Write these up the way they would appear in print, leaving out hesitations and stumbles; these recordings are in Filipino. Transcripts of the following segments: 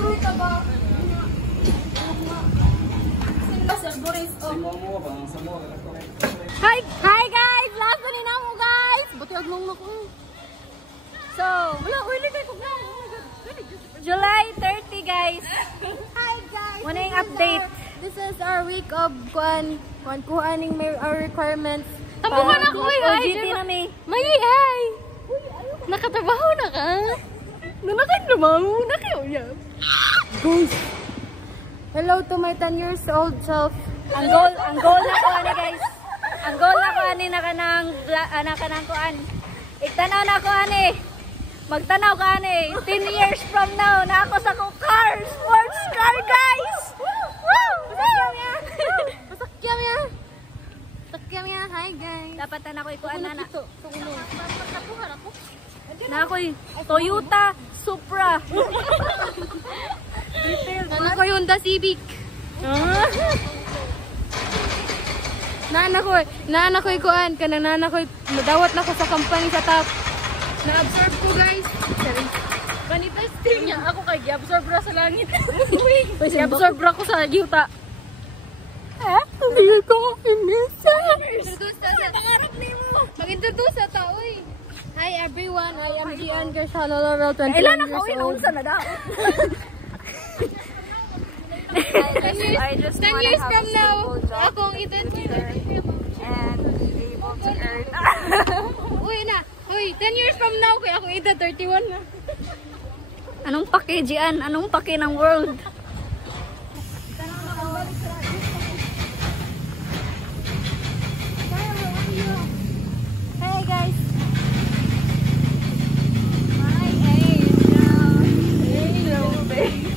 Hi guys! Last na nina mo guys! Buti aglong na ko. So, wala, early kayo ko na. July 30 guys. Hi guys! Muna yung update. This is our week of kuhaning our requirements. Tabuhan ako ay! May ay! Nakatrabaho na ka? Nakatrabaho na kayo yan. Guys! Hello to my 10 years old self. Ang goal na ko ani guys. Ang goal na ko ani nakanang kuan. Igtanaw na ko ani. Magtanaw ka ani. 10 years from now na ako sa car, sports car guys. Woo! Masakyan ya. Masakyan ya. Hi guys. Dapat na ako ikuan na. Na ako Toyota Supra. Na ko Honda Civic. Nana ko ikuan kanang nana ko nadawat na ko sa company sa top. Na-absorb ko guys. Sorry. Manifesting niya ako kay gi-absorb ra sa langit. Gi-absorb ra ko sa yuta. Hindi ko pinisa. Pangarap nimo. Mag-introduce sa taoy. Hi everyone, I am Gian Gershalo 21 years old. Unsa na daw? 10 years from now, akong identity and be able to earn. Uy na, uy, 10 years from now, kaya akong edad 31 na. Anong pake, Gian? Anong pake ng world? Hey guys! My angel! Angel babe!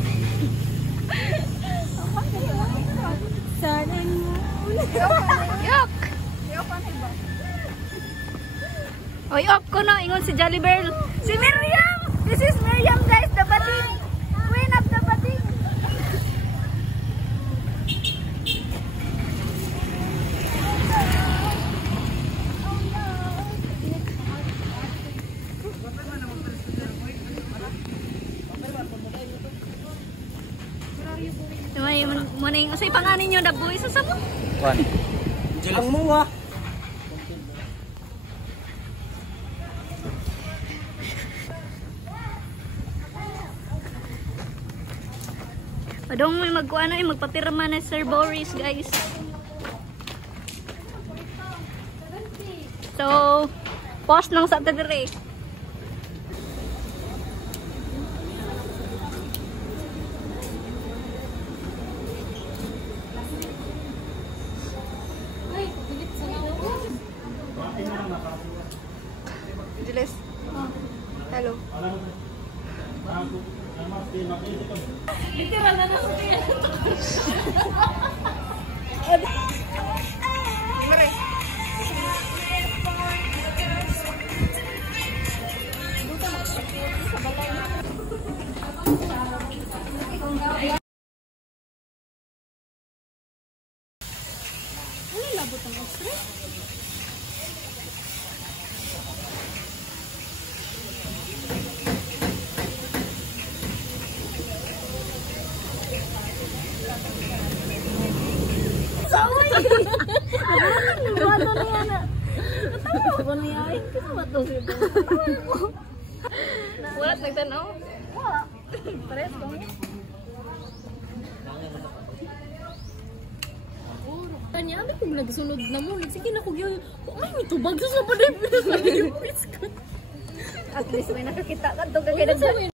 Sun and moon. Yok! O yok ko no, ingon si Jolly Bear. Si Miriam! This is Miriam guys, the bating. Queen of the bating. Muning usay panganin niyo daboy sa samo. Kuan. Ang muwa. Padong may magkuano magpapirma na Sir Boris guys. So, post ng Saturday. Jules. Hello. Literal na nasa tiyan. Ano labot ang X-ray? Wala nagtanaw? Wala. Pares ko niya. Kanya, ano kung nagsunod na mo? Sige na kung yun. Ay, may tubag sa pa rin. At least may nakakita ka.